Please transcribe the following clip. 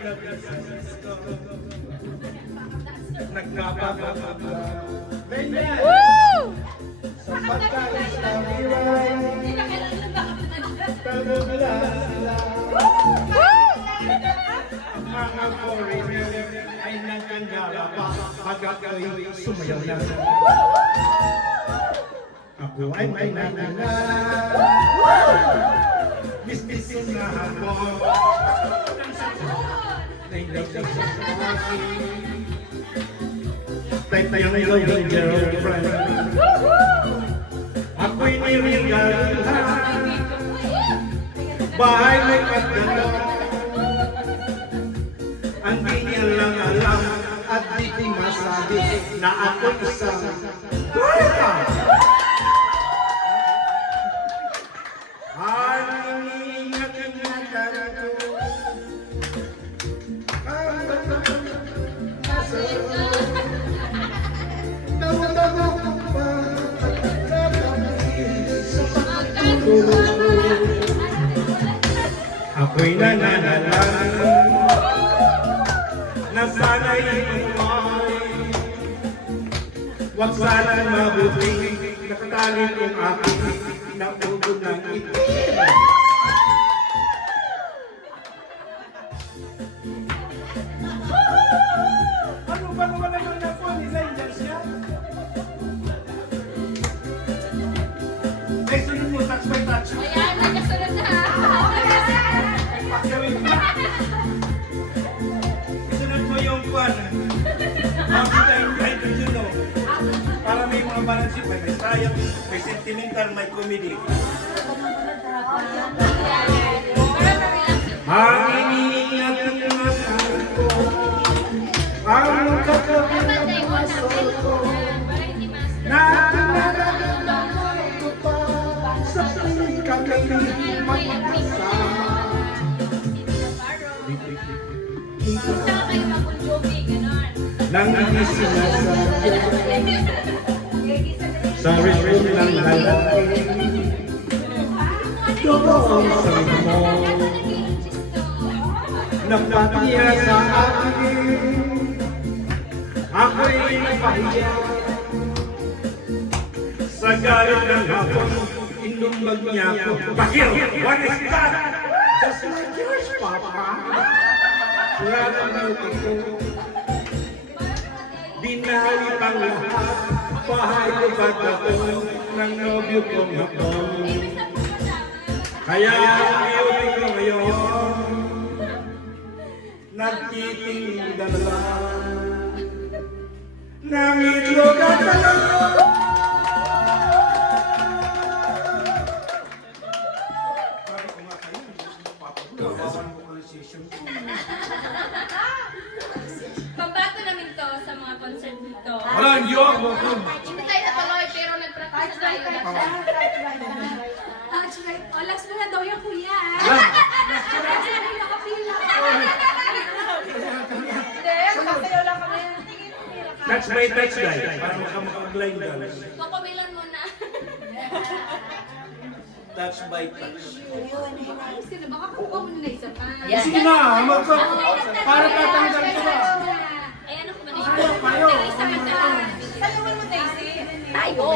gabi sa gusto. Nagkapapagpapla. Woo! Sa pagkalis na biway. Talbog lang sila. Ang mga foreigner ay nagkandala pa. Pagkat ako'y sumayaw na. Ako ay may nanana. Mistisin na ako. Naindaw sa akin. Tayo na yung girlfriend. Ako'y nirigaluhan. Bahay may pagdala. Ang di niya lang alam at di ko masabi na ako'y isang kwarta. Ang iniingat ang nagdala ko. Ang nasa daw-daw ko pa at nagdala sa pagkakuluhan. Ako'y nananalang na sana'y ituloy. Huwag sana mabuti nakatali kong aking napugo ng itim. Ano ba naman naman na po nila yung dance niya? Ay, sunod mo, touch by touch. Ayan, nagkasunod na. Pakyawin mo. Isunod mo yung kwan. Ang kita yung kahit yung suno. Para may mga balansip, may sayang, may sentimental, may comedy. Ang iniingat ang nasal ko, ang kakabit ng masal ko, na nararamdaman ko pa sa tuwing kami magkasama. Saka kayo mag-Bon Jovi, ganon. Nang sinasabi sa rhythm ng lalaki, doon sa mo napatiya sa akin, ako'y napahiya sa galit ng hapon, inumbag niya ako. Bakit? What is that? Just like yours, Papa. Wala ng beauty ko. Dinali pang lahat, bahay ko pagdating ng nobyo kong hapon. Kaya ang beauty ko ngayon, nagtitingda lang ng itlog at talong. Pambato namin to sa mga concert dito. Wala, hindi ako. Hindi tayo natuloy, pero nag-practice na tayo. Oh, last mo na daw yung kuya. Nakapila. Hindi, magsasayaw lang kami. Touch by touch, guys. Para makapag-line dance. Kokomilan muna. Touch by touch. Ayos ka na, baka kukuha mo na isa pa. Sige na, para tatanggal ko ba? Ay, ano ko ba na Ayaw kayo. Isa man tayo. Sayawan mo, Daisy. Tayo.